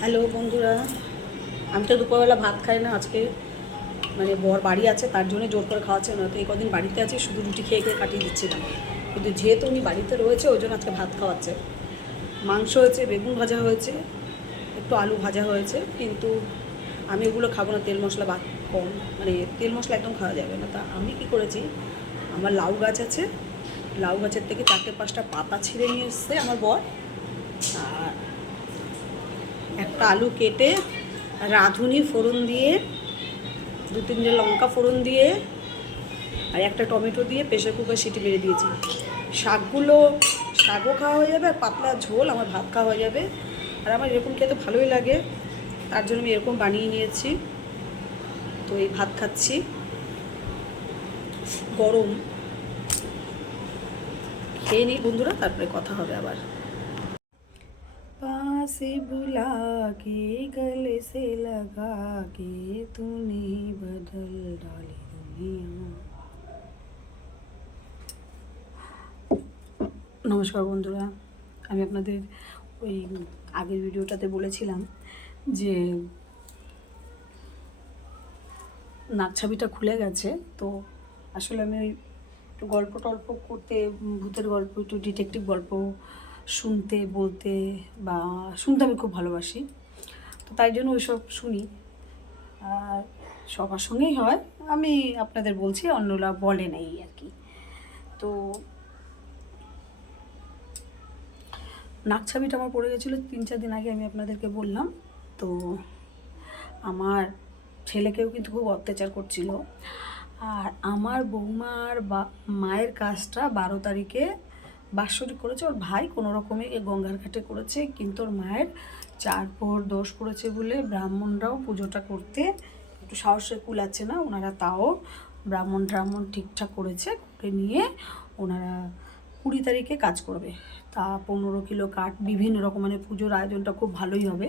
Hello বন্ধুরা, আমি তো দুপুরবেলা ভাত খাই না আজকে, মানে বর বাড়ি আছে তার জন্য জোর করে খাওয়াচ্ছে না। তো এই কদিন বাড়িতে আছে, শুধু রুটি খেয়ে খেয়ে কাটিয়ে দিচ্ছিলাম, কিন্তু যেহেতু উনি বাড়িতে রয়েছে ওই জন্য আজকে ভাত খাওয়াচ্ছে। মাংস হয়েছে, বেগুন ভাজা হয়েছে, একটু আলু ভাজা হয়েছে, কিন্তু আমি ওগুলো খাবো না, তেল মশলা কম, মানে তেল মশলা একদম খাওয়া যাবে না। তা আমি কি করেছি, আমার লাউ গাছ আছে, লাউ গাছের থেকে 4-5টা পাতা ছিঁড়ে নিয়ে এসছে আমার বর, আর একটা আলু কেটে রাঁধুনি ফোড়ন দিয়ে, 2-3টে লঙ্কা ফোড়ন দিয়ে, আর একটা টমেটো দিয়ে প্রেশার কুকার সিটি মেরে দিয়েছি। শাকও খাওয়া হয়ে যাবে, আর পাতলা ঝোল আমার ভাত খাওয়া হয়ে যাবে। আর আমার এরকম খেতে ভালোই লাগে, তার জন্য আমি এরকম বানিয়ে নিয়েছি। তো এই ভাত খাচ্ছি, গরম। খেয়ে নিই বন্ধুরা, তারপরে কথা হবে আবার। पास बुला के गले से लगा के तूने बदल डाली दुनिया। নমস্কার বন্ধুরা, আমি আপনাদের ওই আগের ভিডিওটাতে বলেছিলাম যে নাকছাবিটা খুলে গেছে। তো আসলে আমি ওই একটু গল্প টল্প করতে, ভূতের গল্প, একটু ডিটেকটিভ গল্প শুনতে বলতে বা শুনতে আমি খুব ভালোবাসি। তো তাই জন্য ওইসব শুনি, আর সবার সঙ্গেই হয়। আমি আপনাদের বলছি, অন্যরা বলে নেই আর কি। তো নাকছাবিটা আমার পড়ে গেছিলো 3-4 দিন আগে, আমি আপনাদেরকে বললাম। তো আমার ছেলেকেও কিন্তু খুব অত্যাচার করছিল। আর আমার বৌমার মায়ের কাজটা 12 তারিখে বাৎসরিক করেছে, ওর ভাই কোনো রকমে গঙ্গার ঘাটে করেছে, কিন্তু ওর মায়ের 4 প্রহর দোষ পড়েছে বলে ব্রাহ্মণরাও পুজোটা করতে একটু সাহসে কুলাচ্ছে না ওনারা, তাও ব্রাহ্মণ ঠিকঠাক করেছে, করে নিয়ে ওনারা 20 তারিখে কাজ করবে। তা 15 কিলো কাঠ, বিভিন্ন রকম, মানে পুজোর আয়োজনটা খুব ভালোই হবে।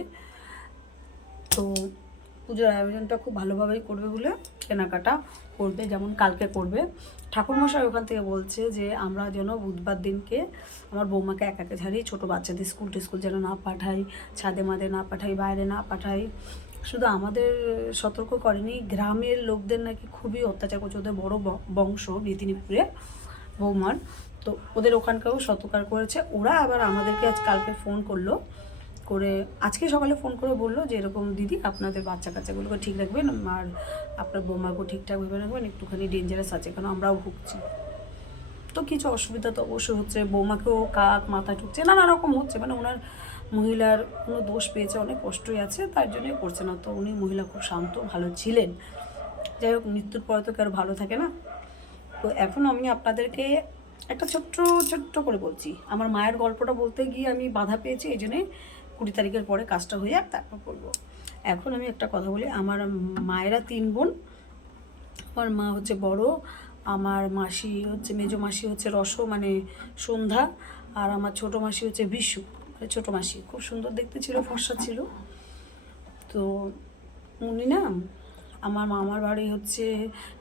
তো পুজোর আয়োজনটা খুব ভালোভাবেই করবে বলে কেনাকাটা করবে, যেমন কালকে করবে। ঠাকুরমশাই ওখান থেকে বলছে যে আমরা যেন বুধবার দিনকে আমার বৌমাকে একাকে ছাড়ি, ছোটো বাচ্চাদের স্কুল যেন না পাঠাই, ছাদে মাদে না পাঠাই, বাইরে না পাঠাই। শুধু আমাদের সতর্ক করেনি, গ্রামের লোকদের নাকি খুবই অত্যাচার করছে, ওদের বড় বংশ মেদিনীপুরে বৌমার। তো ওদের ওখানকারও সতর্ক করেছে ওরা। আবার আমাদেরকে কালকে ফোন করলো, করে আজকে সকালে ফোন করে বললো যে এরকম দিদি আপনাদের বাচ্চা কাচ্চাগুলোকে ঠিক রাখবেন, আর আপনার বৌমাকেও ঠিকঠাকভাবে রাখবেন, একটুখানি ডেঞ্জারাস আছে, কারণ আমরাও ভুগছি। তো কিছু অসুবিধা তো অবশ্যই হচ্ছে, বৌমাকেও কাক মাথায় ঠুকছে, নানা রকম হচ্ছে, মানে ওনার মহিলার কোনো দোষ পেয়েছে, অনেক কষ্টই আছে, তার জন্যই করছে না। তো উনি মহিলা খুব শান্ত ভালো ছিলেন। যাই হোক, মৃত্যুর পরে তো কেউ ভালো থাকে না। তো এখন আমি আপনাদেরকে একটা ছোট্ট করে বলছি, আমার মায়ের গল্পটা বলতে গিয়ে আমি বাধা পেয়েছি, এই জন্যে 20 তারিখের পরে কাজটা হয়ে যাক, তারপর বলবো। এখন আমি একটা কথা বলি, আমার মায়েরা 3 বোন। আমার মা হচ্ছে বড়, আমার মাসি হচ্ছে, মেজো মাসি হচ্ছে মানে সন্ধ্যা, আর আমার ছোটো মাসি হচ্ছে বিশু, মানে ছোটো মাসি। খুব সুন্দর দেখতে ছিল, ফর্সা ছিল। তো উনি না, আমার মামার বাড়ি হচ্ছে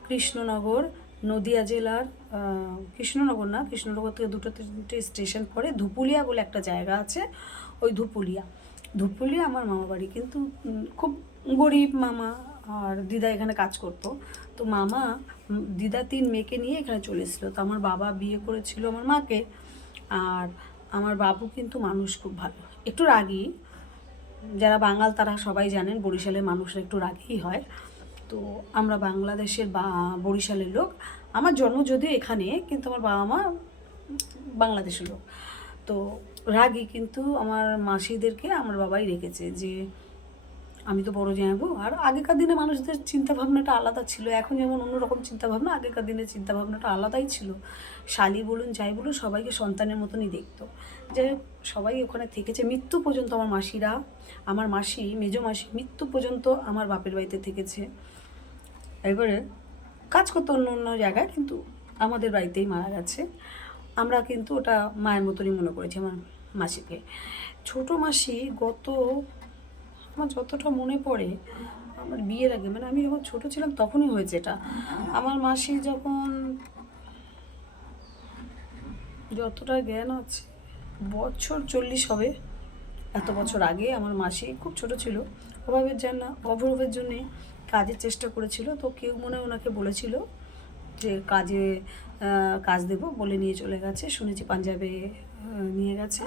কৃষ্ণনগর, নদিয়া জেলার, কৃষ্ণনগর থেকে 2-3টে স্টেশন পরে ধুপুলিয়া বলে একটা জায়গা আছে, ওই ধুপুলিয়া আমার মামার বাড়ি। কিন্তু খুব গরিব মামা, আর দিদা এখানে কাজ করতো। তো মামা দিদা 3 মেয়েকে নিয়ে এখানে চলে এসেছিলো। তো আমার বাবা বিয়ে করেছিল আমার মাকে, আর আমার বাবু কিন্তু মানুষ খুব ভালো, একটু রাগী। যারা বাঙাল তারা সবাই জানেন বরিশালের মানুষরা একটু রাগী হয়। তো আমরা বাংলাদেশের বরিশালের লোক, আমার জন্ম যদিও এখানে, কিন্তু আমার বাবা মা বাংলাদেশের লোক। তো রাগী, কিন্তু আমার মাসিদেরকে আমার বাবাই রেখেছে, যে আমি তো বড় জামাইবু। আর আগেকার দিনে মানুষদের চিন্তাভাবনাটা আলাদা ছিল, এখন যেমন অন্যরকম চিন্তাভাবনা, আগেকার দিনের চিন্তাভাবনাটা আলাদাই ছিল। শালি বলুন যাই বলুন, সবাইকে সন্তানের মতনই দেখতো। যাই হোক, সবাই ওখানে থেকেছে মৃত্যু পর্যন্ত। আমার মাসিরা, আমার মাসি, মেজো মাসি মৃত্যু পর্যন্ত আমার বাপের বাড়িতে থেকেছে। এবারে কাজ করতো অন্য জায়গায়, কিন্তু আমাদের বাড়িতেই মারা গেছে। আমরা কিন্তু ওটা মায়ের মতনই মনে করেছি আমার মাসিকে। ছোটো মাসি আমার যতটা মনে পড়ে, আমার বিয়ের আগে, মানে আমি যখন ছোটো ছিলাম তখনই হয়েছে এটা। আমার মাসি যখন, যতটা জ্ঞান আছে, বছর 40 হবে এত বছর আগে আমার মাসি খুব ছোট ছিল, অভাবের জন্যে কাজের চেষ্টা করেছিল। তো কেউ মনে হয় ওনাকে বলেছিল যে কাজ দেবো বলে নিয়ে চলে গেছে, শুনেছি পাঞ্জাবে নিয়ে গেছে,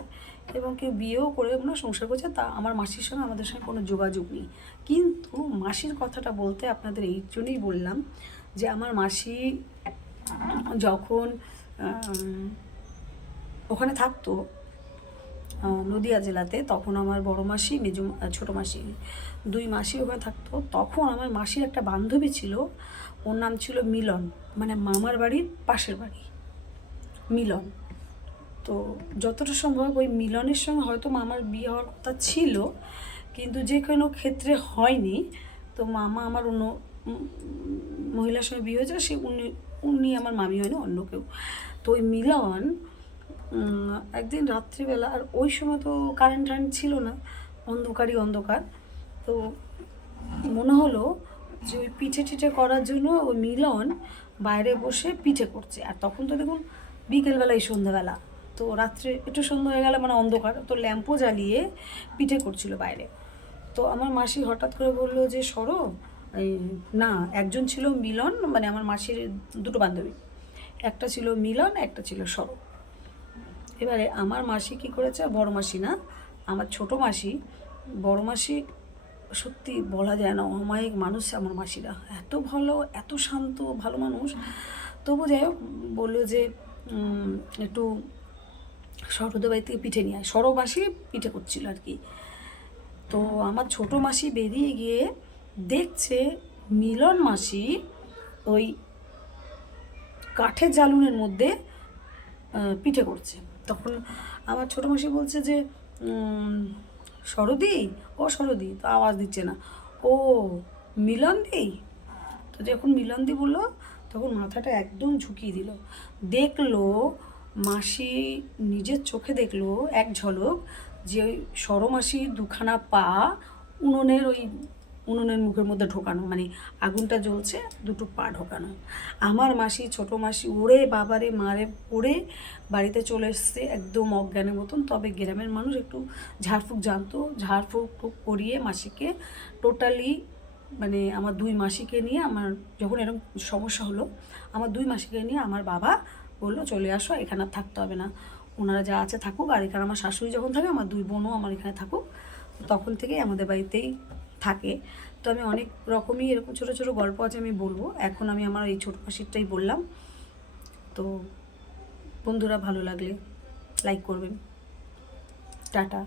এবং কেউ বিয়েও করে ওনার সংসার করছে। তা আমার মাসির সঙ্গে আমাদের সঙ্গে কোনো যোগাযোগ নেই। কিন্তু মাসির কথাটা বলতে আপনাদের এই জন্যই বললাম যে আমার মাসি যখন ওখানে থাকতো নদিয়া জেলাতে, তখন আমার বড় মাসি ছোটো মাসি দুই মাসি ওখানে থাকতো। তখন আমার মাসির একটা বান্ধবী ছিল, ওর নাম ছিল মিলন, মানে মামার বাড়ির পাশের বাড়ি মিলন। তো যতটা সম্ভব ওই মিলনের সঙ্গে হয়তো মামার বিয়ে হওয়ার কথা ছিল, কিন্তু যে কোনো ক্ষেত্রে হয়নি। তো মামা আমার অন্য মহিলার সঙ্গে বিয়ে হয়েছে, উনি আমার মামি হয়নি, অন্য কেউ। তো ওই মিলন একদিন রাত্রিবেলা, আর ওই সময় তো কারেন্ট ছিল না, অন্ধকার। তো মনে হলো যে ওই পিঠে করার জন্য ওই মিলন বাইরে বসে পিঠে করছে। আর তখন তো দেখুন বিকেলবেলায় সন্ধ্যাবেলা, তো রাত্রে একটু সন্ধ্যা হয়ে গেলে মানে অন্ধকার, তো ল্যাম্পও জ্বালিয়ে পিঠে করছিল বাইরে। তো আমার মাসি হঠাৎ করে বললো যে সরো, না একজন ছিল মিলন, মানে আমার মাসির দুটো বান্ধবী, একটা ছিল মিলন, একটা ছিল সরো। এবারে আমার মাসি কী করেছে, বড় মাসি না, আমার ছোটো মাসি, বড় মাসি সত্যি বলা যায় না, অমায়িক মানুষ আমার মাসিরা, এত ভালো, এত শান্ত, ভালো মানুষ। তবু যাই হোক বললো যে একটু সরোদের বাড়ি থেকে পিঠে নিয়ে আয়, সরো মাসি পিঠে করছিল আর কি। তো আমার ছোটো মাসি বেরিয়ে গিয়ে দেখছে মিলন মাসি ওই কাঠের জ্বালুনের মধ্যে পিঠে করছে। তখন আমার ছোটো মাসি বলছে যে সরদি, ও সরদি, তো আওয়াজ দিচ্ছে না, ও মিলনদি। তো যখন মিলনদি বললো তখন মাথাটা একদম ঝুঁকিয়ে দিল, দেখলো মাসি নিজের চোখে দেখলো এক ঝলক যে ওই সরো মাসির দুখানা পা উনুনের মুখের মধ্যে ঢোকানো, মানে আগুনটা জ্বলছে, দুটো পা ঢোকানো। আমার মাসি, ছোটো মাসি ওরে বাবারে মারে পড়ে বাড়িতে চলে এসছে একদম অজ্ঞানের মতন। তবে গ্রামের মানুষ একটু ঝাড়ফুঁক জানতো, ঝাড়ফুঁক করিয়ে মাসিকে টোটালি, মানে আমার দুই মাসিকে নিয়ে, আমার যখন এরকম সমস্যা হলো, আমার দুই মাসিকে নিয়ে আমার বাবা বললো চলে আসো, এখানে আর থাকতে হবে না, ওনারা যা আছে থাকুক, আর এখানে আমার শাশুড়ি যখন থাকে, আমার দুই বোনও আমার এখানে থাকুক। তখন থেকেই আমাদের বাড়িতেই থাকে। তো আমি অনেক রকমই এরকম ছোটো ছোটো গল্প আছে আমি বলবো, এখন আমি আমার এই ছোটো মাসিরটাই বললাম। তো বন্ধুরা ভালো লাগলে লাইক করবেন, টাটা।